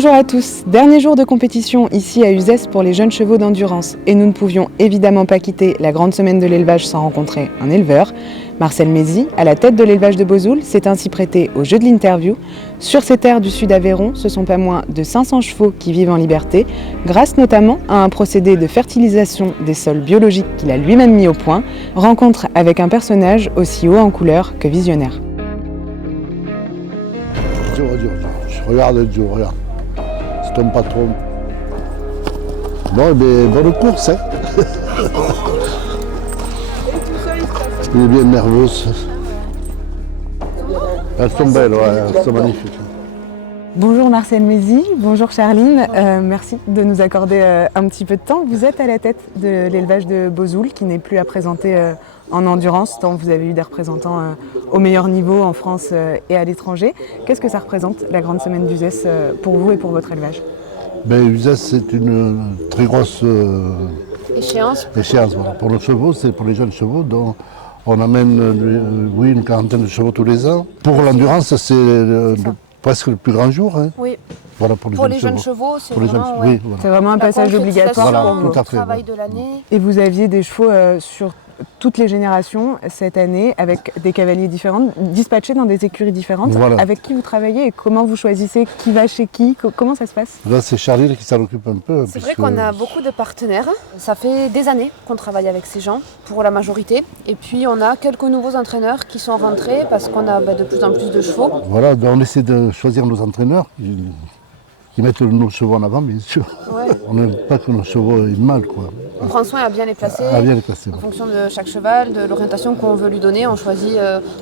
Bonjour à tous, dernier jour de compétition ici à Uzès pour les jeunes chevaux d'endurance et nous ne pouvions évidemment pas quitter la grande semaine de l'élevage sans rencontrer un éleveur. Marcel Mézy, à la tête de l'élevage de Bozoul, s'est ainsi prêté au jeu de l'interview. Sur ces terres du sud Aveyron, ce sont pas moins de 500 chevaux qui vivent en liberté, grâce notamment à un procédé de fertilisation des sols biologiques qu'il a lui-même mis au point. Rencontre avec un personnage aussi haut en couleur que visionnaire. Je regarde Joe, regarde. C'est ton patron. Bon, mais bonne course, hein. Il est bien nerveux. Elles sont belles, ouais, elles sont magnifiques. Bonjour Marcel Mézy, bonjour Charline, merci de nous accorder un petit peu de temps. Vous êtes à la tête de l'élevage de Bozoul qui n'est plus à présenter en endurance, tant vous avez eu des représentants au meilleur niveau en France et à l'étranger. Qu'est-ce que ça représente la grande semaine d'Uzès pour vous et pour votre élevage? Uzès, c'est une très grosse échéance voilà. Pour nos chevaux, c'est pour les jeunes chevaux dont on amène une quarantaine de chevaux tous les ans. Pour l'endurance, c'est presque le plus grand jour. Hein. Oui. Voilà, pour les jeunes chevaux, c'est vraiment, oui, voilà. C'est vraiment un passage obligatoire voilà, pour vous. Tout à fait, travail de l'année. Et vous aviez des chevaux sur toutes les générations cette année, avec des cavaliers différents, dispatchés dans des écuries différentes. Voilà. Avec qui vous travaillez et comment vous choisissez qui va chez qui? Comment ça se passe? Là, c'est Charlie qui s'en occupe un peu. C'est vrai qu'on a beaucoup de partenaires. Ça fait des années qu'on travaille avec ces gens, pour la majorité. Et puis, on a quelques nouveaux entraîneurs qui sont rentrés parce qu'on a de plus en plus de chevaux. Voilà, on essaie de choisir nos entraîneurs qui mettent nos chevaux en avant, bien sûr. Ouais. On n'aime pas que nos chevaux aient mal, quoi. On prend soin à bien les placer, en fonction de chaque cheval, de l'orientation qu'on veut lui donner. On choisit,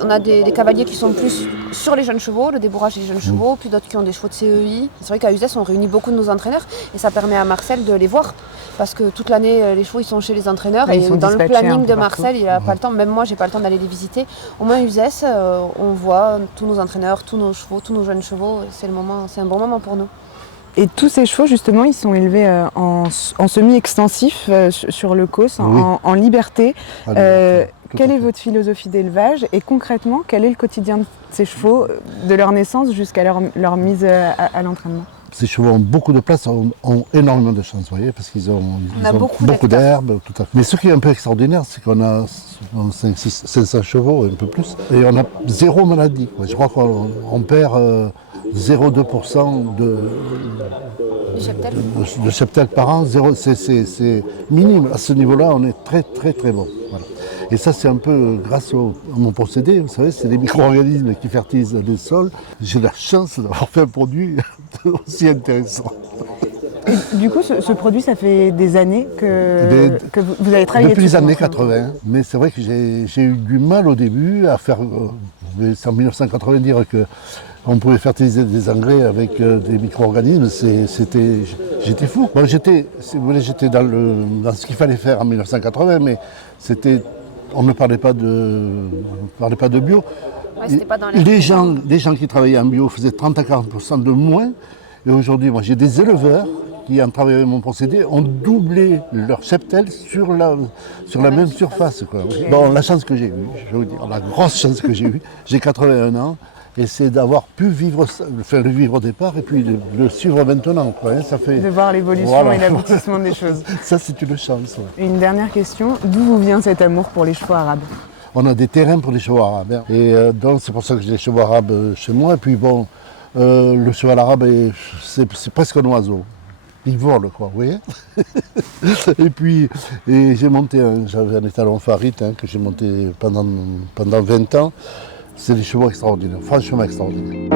on a des cavaliers qui sont plus sur les jeunes chevaux, le débourrage des jeunes chevaux, puis d'autres qui ont des chevaux de CEI. C'est vrai qu'à Uzès, on réunit beaucoup de nos entraîneurs et ça permet à Marcel de les voir. Parce que toute l'année, les chevaux ils sont chez les entraîneurs et dans le planning de Marcel, il n'a pas le temps, même moi, j'ai pas le temps d'aller les visiter. Au moins, Uzès, on voit tous nos entraîneurs, tous nos chevaux, tous nos jeunes chevaux. C'est un bon moment pour nous. Et tous ces chevaux, justement, ils sont élevés en semi-extensif sur le COS, oui. en liberté. Quelle est fait. votre philosophie d'élevage et concrètement, quel est le quotidien de ces chevaux, de leur naissance jusqu'à leur mise à l'entraînement? Ces chevaux ont beaucoup de place, ont énormément de chance, vous voyez, parce qu'ils ont beaucoup d'herbe, tout à fait. Mais ce qui est un peu extraordinaire, c'est qu'on a 500 chevaux, un peu plus, et on a zéro maladie. Je crois qu'on perd 0,2% de cheptel par an, c'est minime. À ce niveau-là, on est très très très bon. Voilà. Et ça, c'est un peu grâce à mon procédé, vous savez, c'est les micro-organismes qui fertilisent les sols. J'ai la chance d'avoir fait un produit aussi intéressant. Et du coup, ce produit, ça fait des années que vous avez travaillé depuis dessus. Les années 80, mais c'est vrai que j'ai eu du mal au début à faire, c'est en 1980 dire qu'on pouvait fertiliser des engrais avec des micro-organismes, j'étais fou. Bon, j'étais dans ce qu'il fallait faire en 1980, mais on ne parlait pas de bio. Ouais, pas dans les gens qui travaillaient en bio faisaient 30 à 40% de moins. Et aujourd'hui, moi, j'ai des éleveurs qui, en travaillant avec mon procédé, ont doublé leur cheptel sur la même surface, quoi. Bon, la chance que j'ai eue, je vais vous dire, la grosse chance que j'ai eue, j'ai 81 ans, et c'est d'avoir pu le vivre au départ et puis de le suivre maintenant, quoi, hein. Ça fait, de voir l'évolution et l'aboutissement des choses. Ça, c'est une chance. Ouais. Et une dernière question, d'où vous vient cet amour pour les chevaux arabes? On a des terrains pour les chevaux arabes, hein. Et donc c'est pour ça que j'ai des chevaux arabes chez moi. Et puis bon, le cheval arabe, c'est presque un oiseau. Il vole, quoi, vous voyez. Et puis, j'avais un étalon Farid, hein, que j'ai monté pendant 20 ans. C'est des chevaux extraordinaires, franchement extraordinaires.